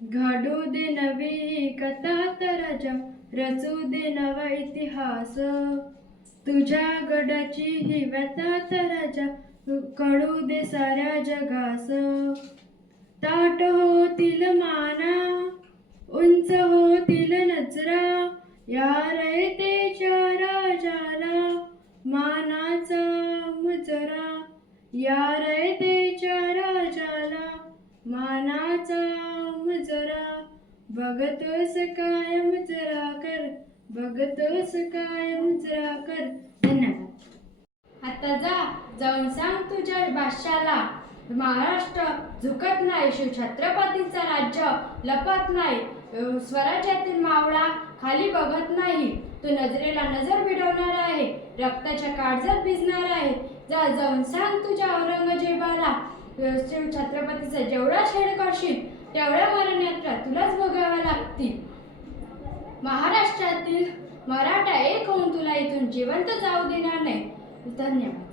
घडू दे नवी कथा तर रचू दे नवा इतिहास. तुझ्या गडाची ही व्यथा तर कळू दे साऱ्या जगास. ताट होतील माना, उंच होतील नजरा, या रयतेच्या राजाला मानाचा मुजरा. या रयतेच्या राजाला मानाचा मुजरा. बघतोस काय मुजरा कर, बघतोस काय मुजरा कर. धन्यवाद. आता जाऊन सांग तुझ्या बादशाला, महाराष्ट्र झुकत नाही, शिवछत्रपतींचं राज्य लपत नाही. स्वराज्यातील मावळा खाली बघत नाही. तो नजरेला नजर भिडवणार आहे, रक्ताच्या काळजात भिजणार आहे. जाऊन सांग तुझ्या औरंगजेबाला, शिवछत्रपतीचा जेवढा छेड करशील तेवढ्या मरणयात्रा तुलाच भोगाव्या लागतील. महाराष्ट्रातील मराठा एक होऊन तुला इथून जिवंत जाऊ देणार नाही. धन्यवाद.